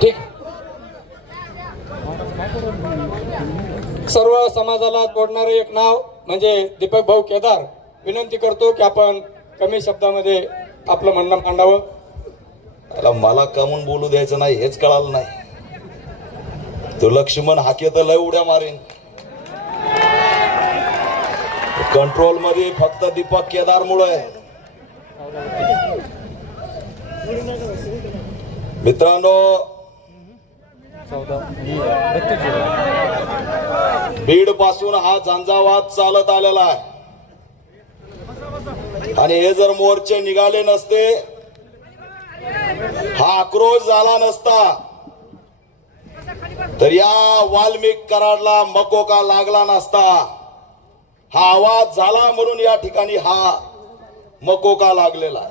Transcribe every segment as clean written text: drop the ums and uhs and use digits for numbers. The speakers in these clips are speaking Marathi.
ठीक. सर्व समाजाला जोडणारे एक नाव म्हणजे दीपक भाऊ केदार. विनंती करतो की आपण कमी शब्दामध्ये आपलं म्हणणं मांडावं. त्याला मला कमून बोलू द्यायचं नाही हेच कळालं नाही. तो लक्ष्मण हाके तर लय उड्या मारेन. कंट्रोल मध्ये फक्त दीपक केदार मुळे. मित्रांनो, बीड पासून हा झंझावात चालत आलेला आहे आणि हे जर मोर्चे निघाले नसते, हा आक्रोश झाला नसता, तर या वाल्मिक कराडला मकोका लागला नसता. हा आवाज झाला म्हणून या ठिकाणी हा मकोका लागलेला.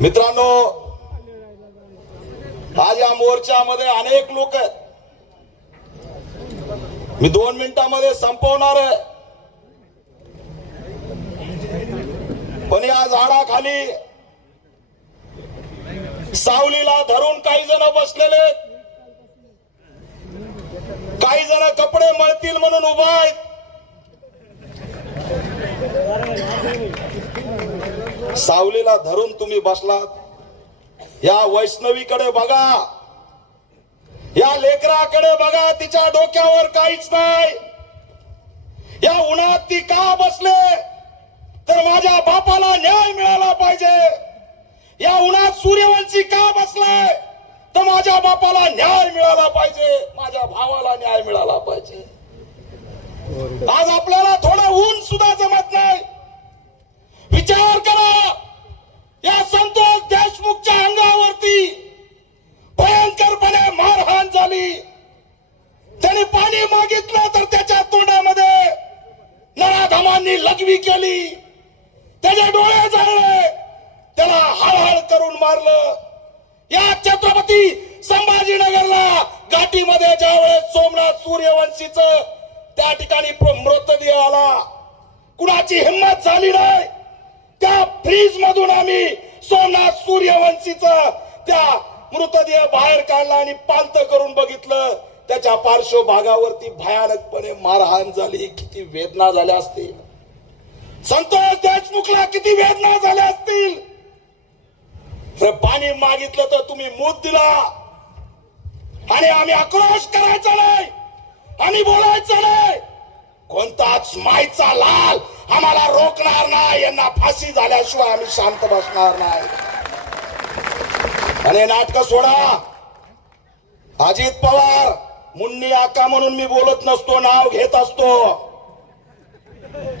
मित्रांनो, आज या मोर्चामध्ये अनेक लोक आहेत. मी 2 मिनिटांमध्ये संपवणार आहे. पण या झाडाखाली सावलीला धरून काही जण बसलेले, काही जण कपडे मळतील म्हणून उभा आहेत. सावलीला धरून तुम्ही बसलात. या वैष्णवीकडे बघा, या लेकराकडे बघा, तिच्या डोक्यावर काहीच नाही. या उन्हात ती का बसले, तर माझ्या बापाला न्याय मिळाला पाहिजे. या उन्हात सूर्यवंशी का बसलाय, तर माझ्या बापाला न्याय मिळाला पाहिजे, माझ्या भावाला न्याय मिळाला पाहिजे. आज आपल्याला थोडं ऊन सुद्धा जमत नाही. विचार करा, या संतोष देशमुखच्या अंगावरती भयंकरपणे मारहाण झाली. त्याने पाणी मागितलं तर त्याच्या तोंडामध्ये नराधमांनी लघवी केली. त्याचे डोळे जाळले, त्याला हळहळ करून मारलं. या छत्रपती संभाजीनगरला घाटीमध्ये ज्यावेळेस सोमनाथ सूर्यवंशीचं त्या ठिकाणी मृतदेह आला, कुणाची हिंमत झाली नाही. त्या फ्रीज मधून आम्ही सोमनाथ सूर्यवंशीचा त्या मृतदेह बाहेर काढला आणि पालत करून बघितलं. त्याच्या पार्श्वभागावरती भयानकपणे मारहाण झाली. किती वेदना झाल्या असतील. संतोष देशमुखला किती वेदना झाल्या असतील. पाणी मागितलं तर तुम्ही मूत दिला. आणि आम्ही आक्रोश करायचा नाही, आम्ही बोलायचं नाही. कोणताच मायचा लाल आम्हाला रोखणार नाही. यांना फाशी झाल्याशिवाय आम्ही शांत बसणार नाही. आणि नाटक सोडा. अजित पवार मुन्नी आका म्हणून मी बोलत नसतो, नाव घेत असतो.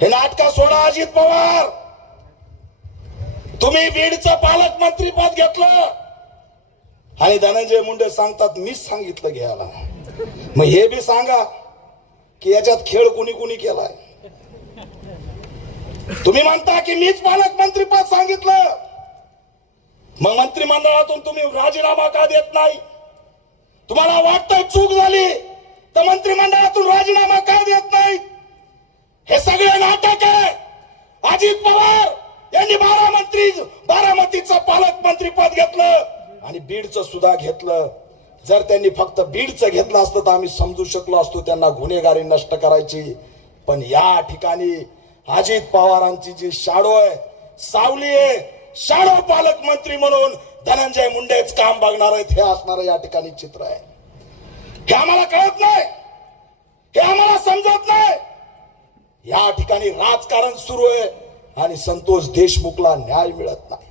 हे नाटक सोडा. अजित पवार, तुम्ही बीडचं पालकमंत्री पद घेतलं आणि धनंजय मुंडे सांगतात मीच सांगितलं घ्यायला. मग हे बी सांगा की याच्यात खेळ कुणी कुणी केलाय. तुम्ही म्हणता की मीच पालकमंत्री पद सांगितलं, मग मंत्रिमंडळातून तुम्ही राजीनामा का देत नाही? तुम्हाला वाटतंय चूक झाली तर मंत्रिमंडळातून राजीनामा का देत नाही? हे सगळे नाटक आहे. अजित पवार यांनी बारामतीचं पालकमंत्री पद घेतलं आणि बीडचं सुद्धा घेतलं. जर त्यांनी फक्त बीडचं घेतलं असतं तर आम्ही समजू शकलो असतो त्यांना गुन्हेगारी नष्ट करायची. पण या ठिकाणी अजित पवारांची जी शाडो आहे, सावली आहे, शाडो पालकमंत्री म्हणून धनंजय मुंडेच काम बघणार आहेत, हे असणारं या ठिकाणी चित्र आहे. हे आम्हाला कळत नाही, हे आम्हाला समजत नाही. या ठिकाणी राजकारण सुरू आहे आणि संतोष देशमुखला न्याय मिळत नाही.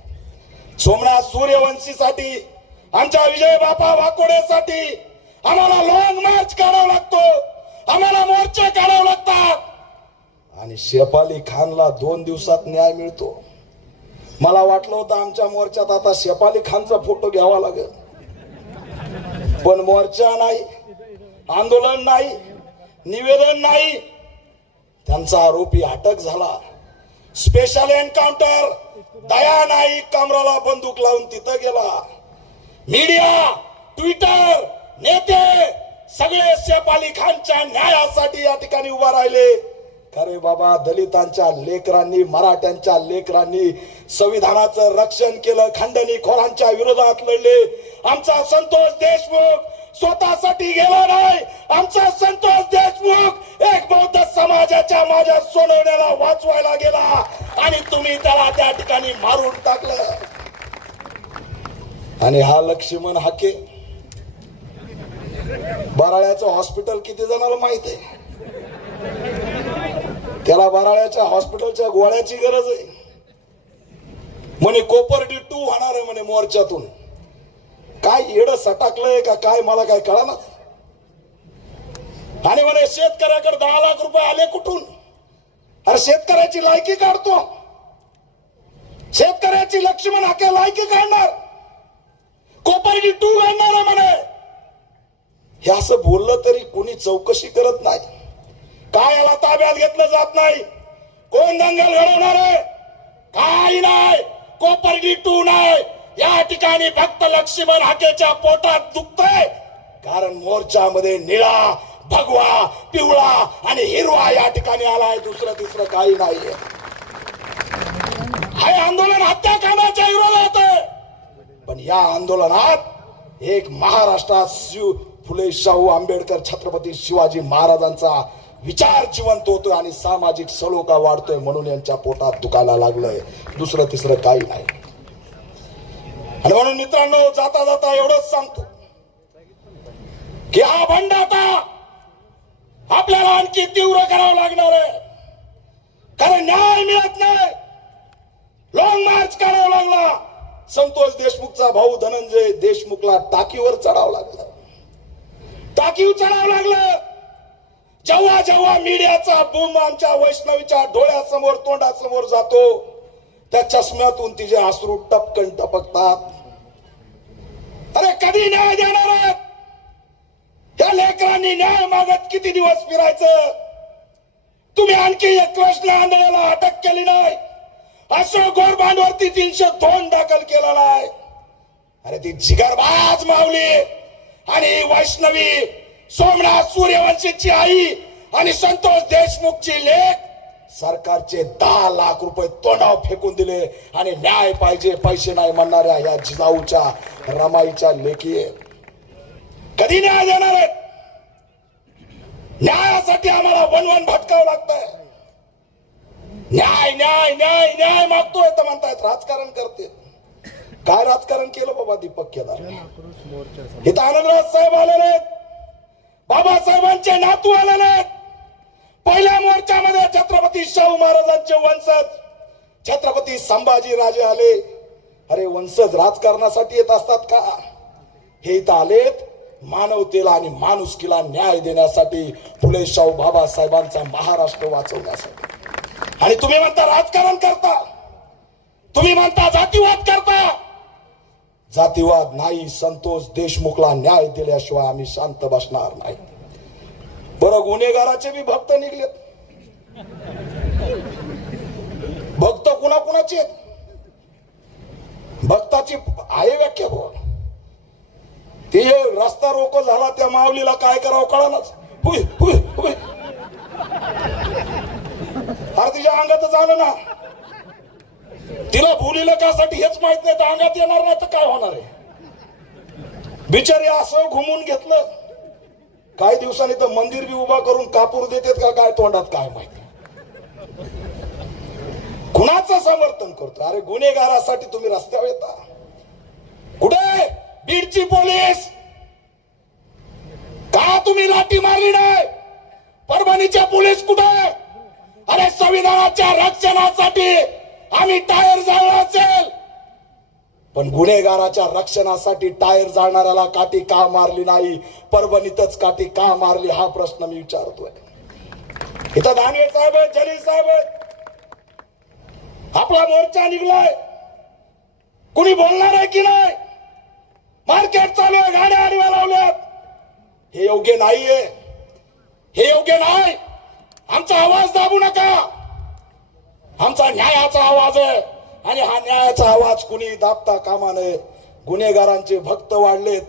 सोमनाथ सूर्यवंशीसाठी, आमच्या विजय बापा वाकोडेसाठी आम्हाला लॉंग मार्च काढावा लागतो, आम्हाला मोर्चे काढावे लागतात. आणि शेफाली खानला 2 दिवसात न्याय मिळतो. मला वाटलं होतं आमच्या मोर्चात आता शेफाली खानचा फोटो घ्यावा लागेल, पण मोर्चा नाही, आंदोलन नाही, निवेदन नाही. त्यांचा आरोपी अटक झाला. स्पेशल एन्काउंटर, दया नाही, कमराला बंदूक लावून तिथं गेला. मीडिया, ट्विटर, नेते सगळे शेफ अली खानच्या न्यायासाठी या ठिकाणी उभा राहिले. खरे बाबा, दलितांच्या लेकरांनी, मराठ्यांच्या लेकरांनी संविधानाचं रक्षण केलं, खंडणीखोरांच्या विरोधात लढले. आमचा संतोष देशमुख स्वतःसाठी गेला नाही. आमचा संतोष देशमुख एक बौद्ध समाजाच्या माझ्या सोडवण्याला वाचवायला गेला आणि तुम्ही त्याला त्या ठिकाणी मारून टाकलं. आणि हा लक्ष्मण हाके, बराळ्याचं हॉस्पिटल किती जणांना माहित आहे? त्याला बराळ्याच्या हॉस्पिटलच्या गोळ्याची गरज आहे म्हणे. कोपर्डी 2 होणार आहे म्हणे मोर्चातून. काय येडं सटाकलंय का काय मला काय कळणार. आणि म्हणे शेतकऱ्याकडे 10 लाख रुपये आले कुठून? अरे शेतकऱ्याची लायकी काढतो, शेतकऱ्याची लक्ष्मण हाके लायकी काढणार, कोपर्डी 2 आणणार म्हणे. हे असं बोललं तरी कोणी चौकशी करत नाही. काय याला ताब्यात घेतलं जात नाही? कोण दंगल घडवणार आहे? काही नाही. कोपर्डी 2 नाही. या ठिकाणी फक्त लक्ष्मण हाकेच्या पोटात दुखतंय, कारण मोर्चामध्ये निळा, भगवा, पिवळा आणि हिरवा या ठिकाणी आलाय. दुसरं तिसरं काही नाहीये. हे आंदोलन हत्याकांडाच्या विरोधात आहे. पण या आंदोलनात एक महाराष्ट्रात फुले शाहू आंबेडकर छत्रपती शिवाजी महाराजांचा विचार जिवंत होतोय आणि सामाजिक सलोखा वाढतोय, म्हणून यांच्या पोटात दुखायला लागलंय. दुसरं तिसरं काही नाही. आणि म्हणून मित्रांनो, जाता जाता एवढंच सांगतो की हा बंड आता आपल्याला आणखी तीव्र करावं लागणार आहे. कारण न्याय मिळत नाही. लॉंग मार्च करावं लागला. संतोष देशमुखचा भाऊ धनंजय देशमुखला टाकीवर चढावं लागलं. टाकीव चढावं लागलं. जेव्हा जेव्हा मीडियाचा बूम आमच्या वैष्णवीच्या डोळ्यासमोर, तोंडासमोर जातो, त्या चष्म्यातून तिचे अश्रू टपकन टपकतात. अरे कधी न्याय देणार आहेत? या लेकरांनी न्याय मागत किती दिवस फिरायचं? तुम्ही आणखी एक कृष्ण आंधळ्याला अटक केली नाही. अशोक गोरबांडवरती 302 दाखल केला नाही. अरे ती जिगरबाज माऊली आणि वैष्णवी सोमनाथ सूर्यवंशीची आई आणि संतोष देशमुखची लेक सरकारचे 10 लाख रुपये तोंडावर फेकून दिले आणि न्याय पाहिजे, पैसे नाही म्हणणाऱ्या या जिजाऊच्या रमाईच्या लेकी कधी न्याय देणार आहेत? न्यायासाठी आम्हाला वनवन भटकावं लागतंय. न्याय न्याय न्याय न्याय मागतोय तर म्हणतायत राजकारण करते. काय राजकारण केलं बाबा दीपक केदार? इथं आनंदराज साहेब आलेले आहेत, बाबासाहेबांचे नातू आलेले आहेत. पहिल्या मोर्चामध्ये छत्रपती शाहू महाराजांचे वंशज छत्रपती संभाजी राजे आले. अरे वंशज राजकारणासाठी येत असतात का? हे इथं आलेत मानवतेला आणि माणुसकीला न्याय देण्यासाठी, फुले शाहू बाबासाहेबांचा महाराष्ट्र वाचवण्यासाठी. आणि तुम्ही म्हणता राजकारण करता, तुम्ही म्हणता जातीवाद करता. जातीवाद नाही. संतोष देशमुखला न्याय दिल्याशिवाय आम्ही शांत बसणार नाही. बरं, गुन्हेगाराचे बी भक्त निघलेत. भक्त कुणाकुणाचे? भक्ताची आहे व्याख्या भाऊ. ते रस्ता रोको झाला त्या माऊलीला काय करावं कळालंच. हुय हुय हुय. अरे तिच्या अंगातच आलं ना. तिला भुलीला कासाठी हेच माहित नाही, तर अंगात येणार नाही तर काय होणार आहे? बिचारी असं घुमून घेतलं. काही दिवसांनी तर मंदिर बी उभा करून कापूर देतात का काय तोंडात काय माहिती. कुणाचं समर्थन करतो? अरे गुन्हेगारासाठी तुम्ही रस्त्यावर येता. कुठे बीडची पोलीस? का तुम्ही लाठी मारली नाही? परभणीच्या पोलीस कुठे? अरे संविधानाच्या रक्षणासाठी आम्ही टायर जाळला असेल, पण गुन्हेगाराच्या रक्षणासाठी टायर जाळणाऱ्याला काठी का मारली नाही? परभणीतच काठी का मारली हा प्रश्न मी विचारतोय. इथं दानवे साहेब आहेत, जलील साहेब आहेत. आपला मोर्चा निघलाय, कुणी बोलणार आहे की नाही? मार्केट चालू आहे, गाड्या आडव्या लावल्यात. हे योग्य नाहीये, हे योग्य नाही. आमचा आवाज दाबू नका. आमचा न्यायाचा आवाज आहे आणि हा न्यायाचा आवाज कुणी दाबता कामा नये. गुन्हेगारांचे भक्त वाढलेत,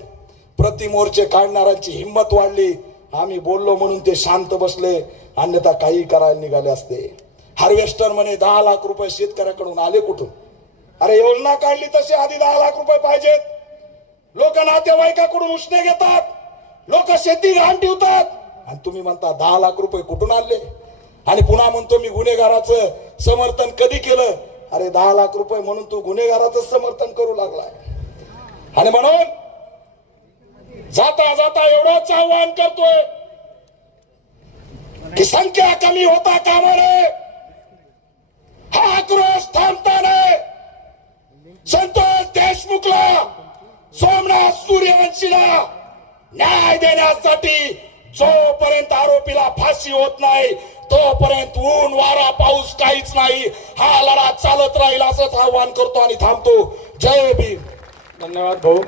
प्रतिमोर्चे काढणाऱ्यांची हिंमत वाढली. आम्ही बोललो म्हणून ते शांत बसले अन्यथा काही करायला निघाले असते. हार्वेस्टर म्हणे 10 लाख रुपये शेतकऱ्याकडून आले कुठून? अरे योजना काढली तशी आधी 10 लाख रुपये पाहिजेत. लोक नातेवाईकाकडून उसने घेतात, लोक शेती घाण ठेवतात आणि तुम्ही म्हणता 10 लाख रुपये कुठून आणले? आणि पुन्हा म्हणतो मी गुन्हेगाराचं समर्थन कधी केलं? अरे 10 लाख रुपये म्हणून तू गुन्हेगाराचं समर्थन करू लागलाय. आणि म्हणून जाता जाता एवढंच आव्हान करतोय की संख्या कमी होता कामा नये, हा आक्रोश थांबता नाही. संतोष देशमुखला, सोमनाथ सूर्यवंशीला न्याय देण्यासाठी जोपर्यंत आरोपीला फाशी होत नाही तोपर्यंत ऊन वारा पाऊस काहीच नाही, हा लढा चालत राहील असंच आव्हान करतो आणि थांबतो. जय भीम. धन्यवाद भाऊ.